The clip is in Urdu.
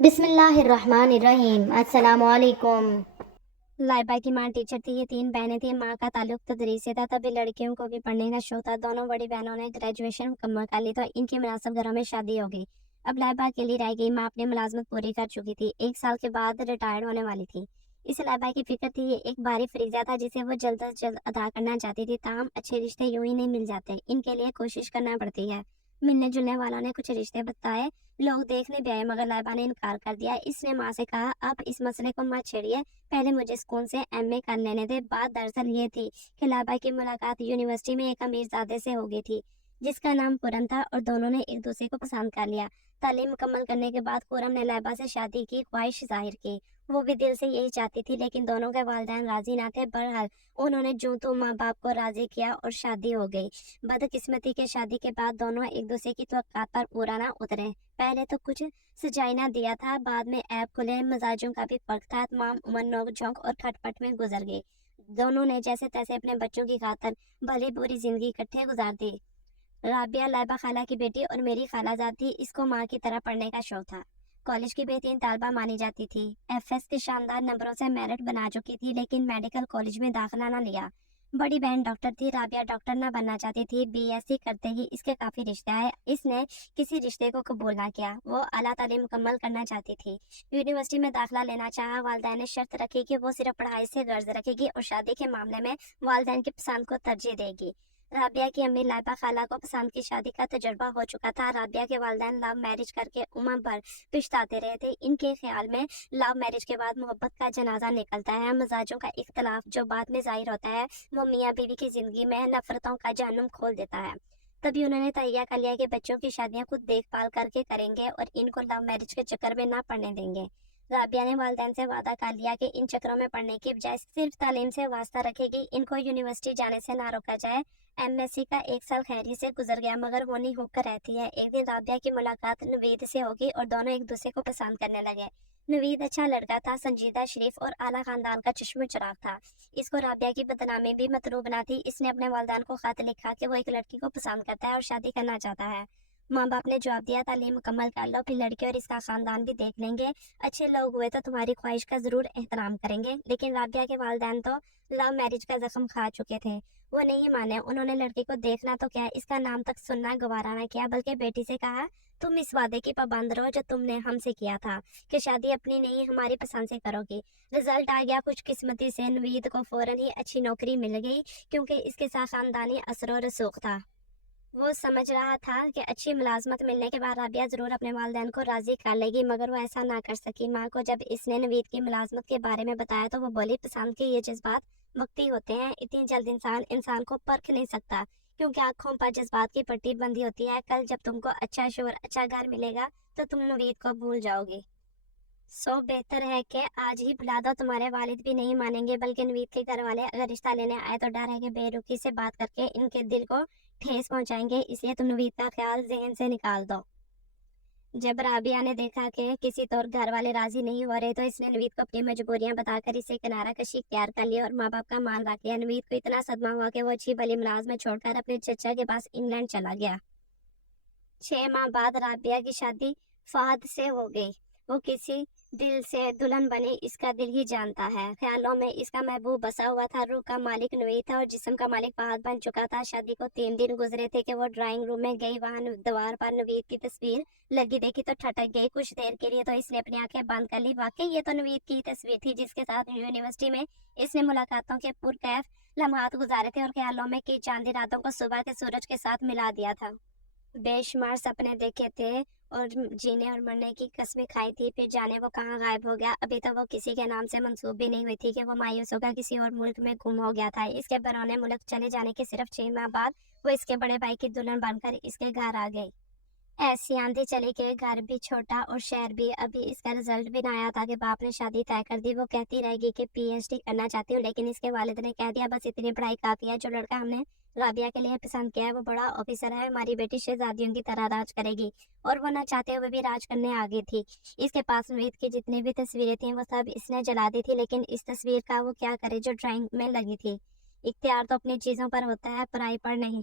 بسم اللہ الرحمن الرحیم۔ السلام علیکم۔ لائبہ کی ماں ٹیچر تھی، یہ 3 بہنیں تھیں۔ ماں کا تعلق تدریس سے تھا، تبھی لڑکیوں کو بھی پڑھنے کا شوق تھا۔ دونوں بڑی بہنوں نے گریجویشن مکمل کر لی تو ان کی مناسب گھروں میں شادی ہو گئی۔ اب لائبہ اکیلی رہ گئی۔ ماں اپنی ملازمت پوری کر چکی تھی، 1 سال کے بعد ریٹائرڈ ہونے والی تھی۔ اسے لائبہ کی فکر تھی، یہ ایک بھاری فریضہ تھا جسے وہ جلد از جلد ادا کرنا چاہتی تھی، تاہم اچھے رشتے یوں ہی نہیں مل جاتے، ان کے لیے کوشش کرنا پڑتی ہے۔ ملنے جلنے والوں نے کچھ رشتے بتائے، لوگ دیکھنے بھی آئے، مگر لائبہ نے انکار کر دیا۔ اس نے ماں سے کہا، اب اس مسئلے کو مت چھیڑیے، پہلے مجھے اسکول سے ایم اے کر لینے دے۔ بات دراصل یہ تھی کہ لائبہ کی ملاقات یونیورسٹی میں ایک امیر زادے سے ہو گئی تھی جس کا نام پورن تھا، اور دونوں نے ایک دوسرے کو پسند کر لیا۔ تعلیم مکمل کرنے کے بعد پورن نے لائبہ سے شادی کی خواہش ظاہر کی۔ وہ بھی دل سے یہی چاہتی تھی، لیکن دونوں کے والدین راضی نہ تھے۔ بہرحال انہوں نے جوں تو ماں باپ کو راضی کیا اور شادی ہو گئی۔ بدقسمتی کے شادی کے بعد دونوں ایک دوسرے کی توقعات پر پورا نہ اترے۔ پہلے تو کچھ سجائی نہ دیا تھا، بعد میں ایب کھلے، مزاجوں کا بھی فرق تھا، تمام عمر نوک جھونک اور کھٹ پٹ میں گزر گئی۔ دونوں نے جیسے تیسے اپنے بچوں کی خاطر بھلی بری زندگی اکٹھے گزار دی۔ رابعہ لائبہ خالہ کی بیٹی اور میری خالہ زاد تھی۔ اس کو ماں کی طرح پڑھنے کا شوق تھا، کالج کی بہترین طالبہ مانی جاتی تھی، ایف ایس کے شاندار نمبروں سے میرٹ بنا چکی تھی، لیکن میڈیکل کالج میں داخلہ نہ لیا۔ بڑی بہن ڈاکٹر تھی، رابعہ ڈاکٹر نہ بننا چاہتی تھی۔ بی ایس سی کرتے ہی اس کے کافی رشتے آئے، اس نے کسی رشتے کو قبول نہ کیا۔ وہ اعلیٰ تعلیم مکمل کرنا چاہتی تھی، یونیورسٹی میں داخلہ لینا چاہا۔ والدین نے شرط رکھی کہ وہ صرف پڑھائی سے غرض رکھے گی اور شادی کے معاملے میں والدین کی پسند کو ترجیح دے گی۔ رابعہ کی امی لائبہ خالہ کو پسند کی شادی کا تجربہ ہو چکا تھا۔ رابعہ کے والدین لو میرج کر کے عمر بھر پچھتاتے رہے تھے۔ ان کے خیال میں لو میرج کے بعد محبت کا جنازہ نکلتا ہے، مزاجوں کا اختلاف جو بعد میں ظاہر ہوتا ہے وہ میاں بیوی کی زندگی میں نفرتوں کا جہنم کھول دیتا ہے۔ تبھی انہوں نے تہیہ کر لیا کہ بچوں کی شادیاں خود دیکھ بھال کر کے کریں گے اور ان کو لو میرج کے چکر میں نہ پڑنے دیں گے۔ رابعہ نے والدین سے وعدہ کر لیا کہ ان چکروں میں پڑھنے کی بجائے صرف تعلیم سے واسطہ رکھے گی، ان کو یونیورسٹی جانے سے نہ روکا جائے۔ ایم ایس سی کا 1 سال خیریت سے گزر گیا، مگر ہونی ہو کر رہتی ہے۔ ایک دن رابعہ کی ملاقات نوید سے ہوگی اور دونوں ایک دوسرے کو پسند کرنے لگے۔ نوید اچھا لڑکا تھا، سنجیدہ، شریف اور اعلیٰ خاندان کا چشم چراغ تھا۔ اس کو رابعہ کی بدنامی بھی مطلوب نہ تھی۔ اس نے اپنے والدین کو خط لکھا کہ وہ ایک لڑکی کو پسند کرتا ہے اور شادی کرنا چاہتا ہے۔ ماں باپ نے جواب دیا، تعلیم مکمل کر لو، پھر لڑکی اور اس کا خاندان بھی دیکھ لیں گے، اچھے لوگ ہوئے تو تمہاری خواہش کا ضرور احترام کریں گے۔ لیکن رابعہ کے والدین تو لو میرج کا زخم کھا چکے تھے، وہ نہیں مانے۔ انہوں نے لڑکی کو دیکھنا تو کیا، اس کا نام تک سننا گوارا نہ کیا، بلکہ بیٹی سے کہا، تم اس وعدے کی پابند رہو جو تم نے ہم سے کیا تھا کہ شادی اپنی نہیں ہماری پسند سے کرو گی۔ رزلٹ آ گیا، خوش قسمتی سے نوید کو فوراً ہی اچھی نوکری مل گئی، کیونکہ اس کے ساتھ خاندانی اثر و رسوخ تھا۔ وہ سمجھ رہا تھا کہ اچھی ملازمت ملنے کے بعد رابعہ ضرور اپنے والدین کو راضی کر لے گی، مگر وہ ایسا نہ کر سکی۔ ماں کو جب اس نے نوید کی ملازمت کے بارے میں بتایا تو وہ بولی، پسند کے یہ جذبات وقتی ہوتے ہیں، اتنی جلد انسان کو پرکھ نہیں سکتا، کیونکہ آنکھوں پر جذبات کی پٹی بندھی ہوتی ہے۔ کل جب تم کو اچھا شوہر، اچھا گھر ملے گا تو تم نوید کو بھول جاؤ گی۔ بہتر ہے کہ آج ہی بلا دو، تمہارے والد بھی نہیں مانیں گے، بلکہ نوید کے گھر والے اگر رشتہ لینے آئے تو ڈر ہے کہ بے رخی سے بات کر کے ان کے دل کو ٹھیس پہنچائیں گے، اس لیے تم نوید کا خیال ذہن سے نکال دو۔ جب رابعہ نے دیکھا کہ کسی طور گھر والے راضی نہیں ہو رہے تو اس نے نوید کو اپنی مجبوریاں بتا کر اسے کنارہ کشی اختیار کر لی اور ماں باپ کا مان رکھ لیا۔ نوید کو اتنا صدمہ ہوا کہ وہ اچھی بھلی ملازمت چھوڑ کر اپنے چچا کے پاس انگلینڈ چلا گیا۔ 6 ماہ بعد رابعہ کی شادی فہد سے ہو گئی۔ وہ کسی دل سے دلہن بنی، اس کا دل ہی جانتا ہے۔ خیالوں میں اس کا محبوب بسا ہوا تھا، روح کا مالک نوید تھا اور جسم کا مالک فہد بن چکا تھا۔ شادی کو 3 دن گزرے تھے کہ وہ ڈرائنگ روم میں گئی، وہاں دیوار پر نوید کی تصویر لگی دیکھی تو ٹھٹک گئی۔ کچھ دیر کے لیے تو اس نے اپنی آنکھیں بند کر لی، واقعی یہ تو نوید کی تصویر تھی جس کے ساتھ یونیورسٹی میں اس نے ملاقاتوں کے پرکیف لمحات گزارے تھے اور خیالوں میں کی چاندی راتوں کو صبح کے سورج کے ساتھ ملا دیا تھا۔ بے شمار سپنے دیکھے تھے اور جینے اور مرنے کی قسمیں کھائی تھی، پھر جانے وہ کہاں غائب ہو گیا۔ ابھی تو وہ کسی کے نام سے منسوب بھی نہیں ہوئی تھی کہ وہ مایوس ہو کر کسی اور ملک میں گم ہو گیا تھا۔ اس کے بیرون ملک چلے جانے کے صرف 6 ماہ بعد وہ اس کے بڑے بھائی کی دلہن بن کر اس کے گھر آ گئی۔ ایسی آندھی چلی کہ گھر بھی چھوٹا اور شہر بھی۔ ابھی اس کا رزلٹ بھی نہ آیا تھا کہ باپ نے شادی طے کر دی۔ وہ کہتی رہے گی کہ پی ایچ ڈی کرنا چاہتی ہوں، لیکن اس کے والد نے کہہ دیا، بس اتنی پڑھائی کافی ہے، جو لڑکا ہم نے رابعہ کے لیے پسند کیا ہے وہ بڑا آفیسر ہے، ہماری بیٹی شہزادیوں کی طرح راج کرے گی۔ اور وہ نہ چاہتے ہوئے بھی راج کرنے آ گئی تھی۔ اس کے پاس نوید کی جتنی بھی تصویریں تھیں وہ سب اس نے جلا دی تھی، لیکن اس تصویر کا وہ کیا کرے جو ڈرائنگ میں لگی تھی۔ اختیار تو اپنی چیزوں پر ہوتا ہے، پرائی پر نہیں۔